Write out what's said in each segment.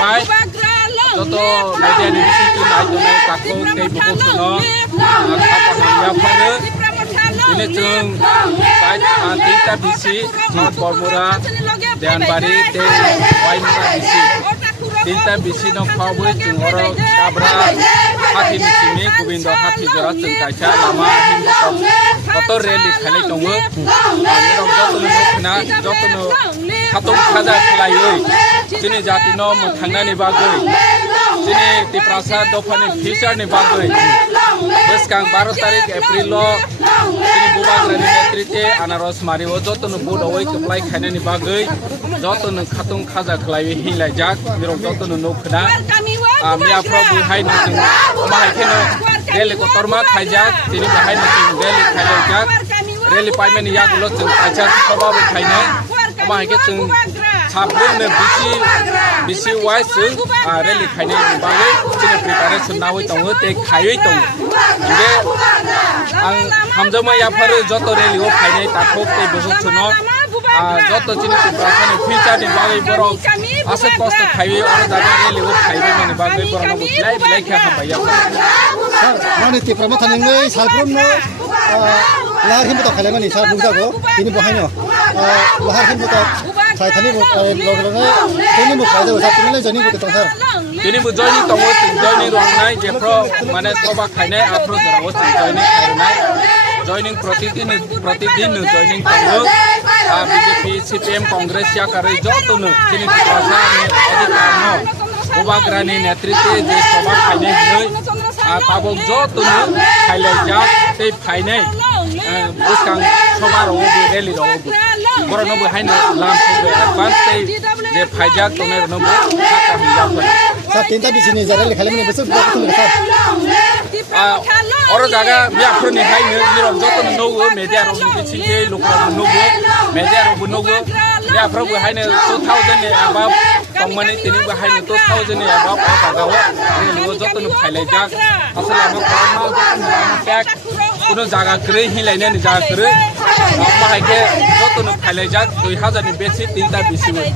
mai toto media ni situ nai tu nai kako ke buku suno apa hanya pada ini cung sai tinta bisi not Bormura dan bari te wainura bisi tinta bisi no khawe cung oro kabra hati misimi Gobindo hati jora cung kaisa lama himbo toto rally khali tongo nirong joto no khna joto no khatung khaja khlaioi chini jati no thangna ni bagoi chini ti prasad dofani future ni bagoi beskang 12 tarik April lo chini bubagrani netrite anaros mari o joto no bod oi keplai khaina ni bagoi joto no khatung khaja khlaioi hilai jak nirong joto no khna amia probu hai no mahai kheno rally kotorma khaijak chini bahai no rally khailai jak rally paimen yak lo chung acha sabab khaina mahai ke chung sabun bisi wise rally khaine bagai chini preparation nawai tongo te khaioi tongo inde ang hamjama ya phar joto rally o khaine tathok te bosu chuno joto chini preparation future ni bagai borok ase cost khaioi or jaga rally o khaibe mani bagai borok no lai kha ha baya sir nani ti promotion ngai salprom no lahar him to khale mani sir bungjago tini bohaino lahar him to sai thani bo loglonga tini bo khaido sa tini joining bo tong sir tini bo joining tong o joining rong nai je pro mane soba khaine apro jara o joining khainai joining प्रतिदिन joining tong BJP CPM Congress ya kare joto no tini prasa ni अधिकार no bubagrani नेतृत्व je soba khaine noi tabok joto no khailai ja te khainai buskang soba ro bu rally ro bu boro no bu haina lam ko advance te je phaijak tone no bu ka hija par sir tinta bisini jara le khale mani besu ko tu sir oro jaga mi apro ni hai ni rom joto no media ro ni chike lokro no go media ro no go mi apro bu hai ne 2000 ne above tongmani tini bu hai ne 2000 ne above jaga wa ni lo joto no khailai jak asala ma ma pack কোনো জায়গা করে হিলাইনে নি জায়গা করে আমা হাইকে যতন খাইলে যাক 2000 নি বেশি তিনটা বেশি হয়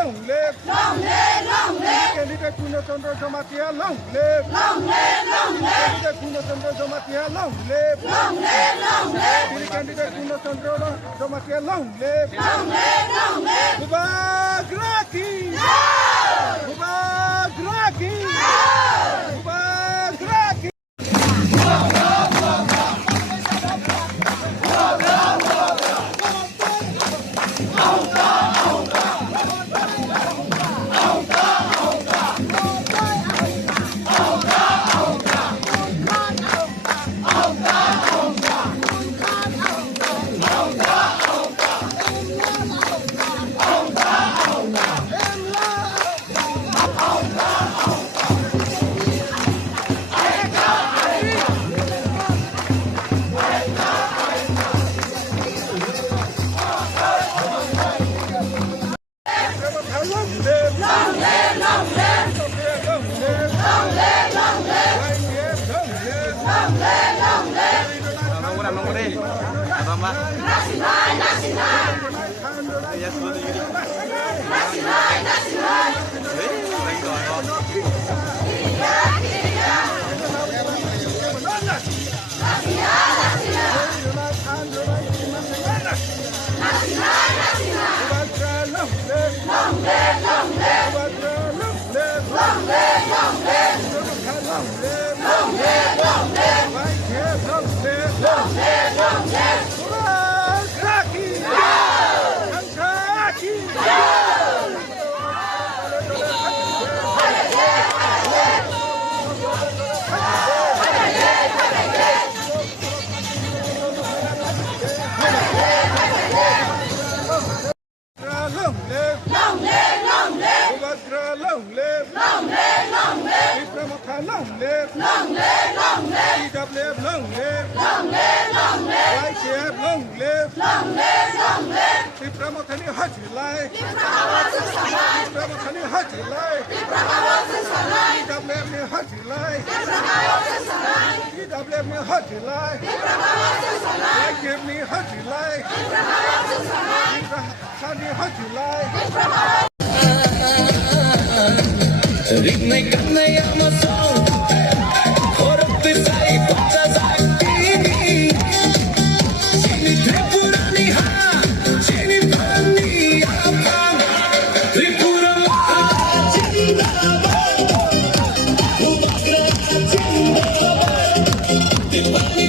Long live! Long live! Long live! Candidate Punachandra Jamatia, long live! Long live! Long live! Candidate Punachandra Jamatia, long live! Long live! Long live! Candidate Punachandra Jamatia, long live! Long live! Long live! Mubagraki! Mubagraki! Mubagraki! Tripura